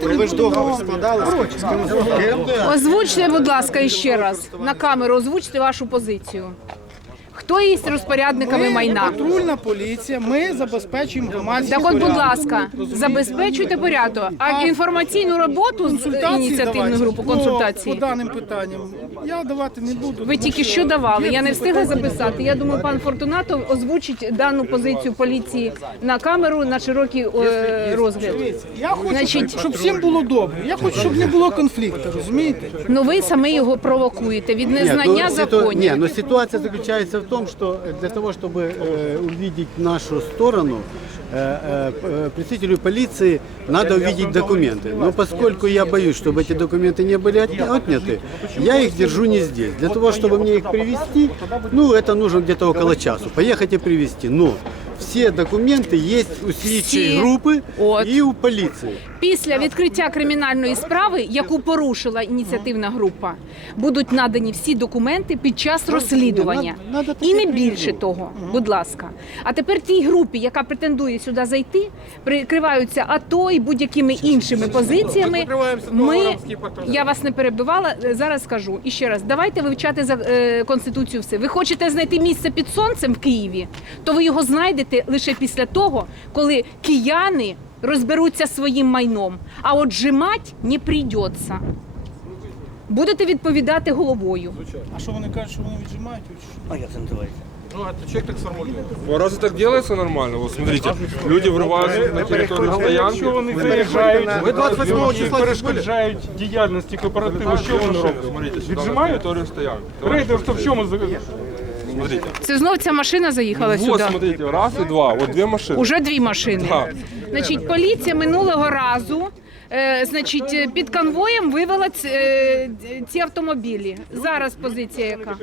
Давайте Ви ж будемо. договор складали? Озвучте, будь ласка, іще раз на камеру озвучте вашу позицію. Хто є розпорядниками Ми майна? патрульна поліція, ми забезпечуємо громадський Так от, будь порядок. ласка, забезпечуйте порядок. А інформаційну роботу з Консультації ініціативну давайте. групу По- консультації. По даним питанням я давати не буду. Ви тому тільки що давали. є Я не встигла записати. Я думаю, пан Фортунатов озвучить дану позицію поліції на камеру на широкий е, розгляд. Я хочу, Значить- щоб всім було добре. Я хочу, щоб не було конфлікту, розумієте? Ну ви саме його провокуєте від Нет, незнання ну, ситу- законів. Не, но ситуация заключается в том, что для того, чтобы э, увидеть нашу сторону, э, э, п- представителю полиции надо увидеть документы. Но поскольку я боюсь, чтобы эти документы не были отня- отняты, я их держу не здесь. Для того, чтобы мне их привезти, ну, это нужно где-то около часу. Поехать и привезти. Но все документы есть у слідчої Всі. групи От. і у поліції. Після відкриття кримінальної справи, яку порушила ініціативна група, будуть надані всі документи під час розслідування. надо- надо І не більше того, будь ласка. А тепер тій групі, яка претендує сюди зайти, прикриваються АТО і будь-якими іншими позиціями. Ми я вас не перебивала. е, Зараз скажу і ще раз. Давайте вивчати за е, конституцію. Все. Ви хочете знайти місце під сонцем в Києві, то ви його знайдете лише після того, коли кияни розберуться своїм майном. А от жимать не прийдеться. Будете відповідати головою. А що вони кажуть, що вони віджимають? Ну, это человек так сформулировал. Ну, разве так делается нормально? Вот смотрите, люди врываются на территорию стоянки. Вони заїжджають, Ви 28 числа здесь перешкоджають діяльності кооперативу, що вони роблять? Смотрите, на Віджимають? территорию стоянки. Рейдерство в чому? за- Смотрите. Це знов ця машина заїхала Вот, сюди. смотрите, раз и два. Вот две машины. Уже дві машини. Да. Значить, поліція минулого разу. е, Значить, під конвоєм вивела ц- е, ці автомобілі. Зараз позиція яка?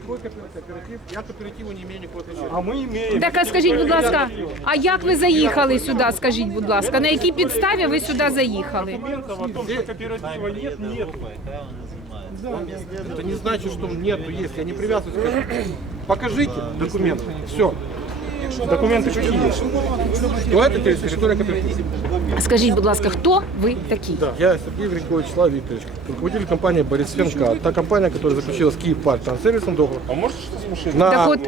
какой кооператив? Я к кооперативу не имею никакого отношения. А ми маємо. Так, а скажіть, будь ласка, а як ви заїхали сюди? Скажіть, будь ласка, на якій підставі ви сюди заїхали? Документов о том, что кооператива нет, нет. Это не значит, что нету, есть. Я не привязываюсь к этому. Покажите документы. Все. Документы какие? Ну, это территория кооператива. Скажіть, будь ласка, хто ви такі? Я Сергей Григорьевич Слав Викторович, руководитель компании Борис Фенка. Та компания, которая заключила с Киев Парк сервисом договор. А можете что с машиной? На Так от,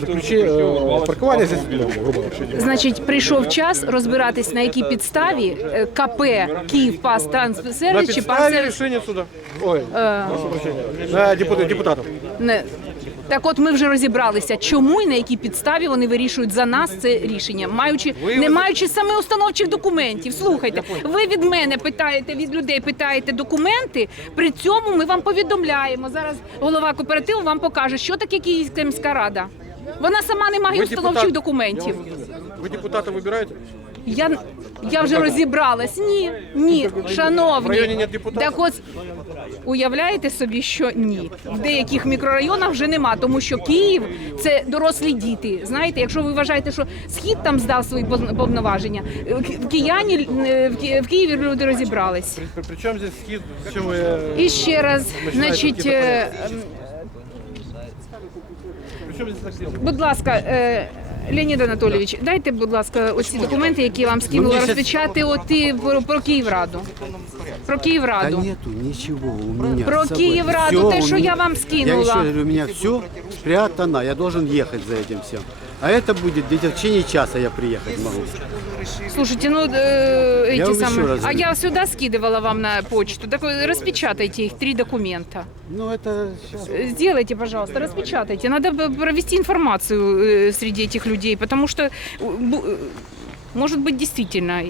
заключи, э, паркование здесь, грубо говоря. значить, прийшов час розбиратись, на якій підставі е, КП Київпас На Транссервіс чи підставі Пансер... решения суда. Ой, прошу прощения. На депу- депутатов. Не. так от ми вже розібралися, чому і на якій підставі вони вирішують за нас це рішення, маючи не маючи саме установчих документів. Слухайте, ви від мене питаєте, від людей питаєте документи. При цьому ми вам повідомляємо. Зараз голова кооперативу вам покаже, що таке Київська міська рада. Вона сама не має установчих документів. Вы депутата выбираете? Я, я вже розібралась. Ні, ні, В шановні. районі нет депутатів? Так от уявляєте собі, що ні. В деяких мікрорайонах вже нема, тому що Київ це дорослі діти. Знаєте, якщо ви вважаєте, що схід там здав свої пов- повноваження, в Кияні е, в Ки- в Києві люди розібрались. При, при чем здесь скид? Зачем вы... э, І ще раз, значить, е, При чем здесь таксист? будь ласка. Леонід Анатолійович, дайте, будь ласка, оці документи, які я вам скинула, мені розпечати оти про, про Київраду. Про Да Київраду. нету ничего у меня. Про с собой. Киевраду, Всё те, у меня- я вам Я скинула. еще говорю, у меня все спрятано, я должен ехать за этим всем. А это будет где-то в течение часа я приехать могу. Слушайте, ну э, Я эти вам еще самые. раз А говорю. я сюда скидывала вам на почту. Так вы распечатайте их три документа. Ну это сейчас. Э, Сделайте, пожалуйста, распечатайте. Надо б- провести информацию э, среди этих людей, потому что э, бу- э, может быть действительно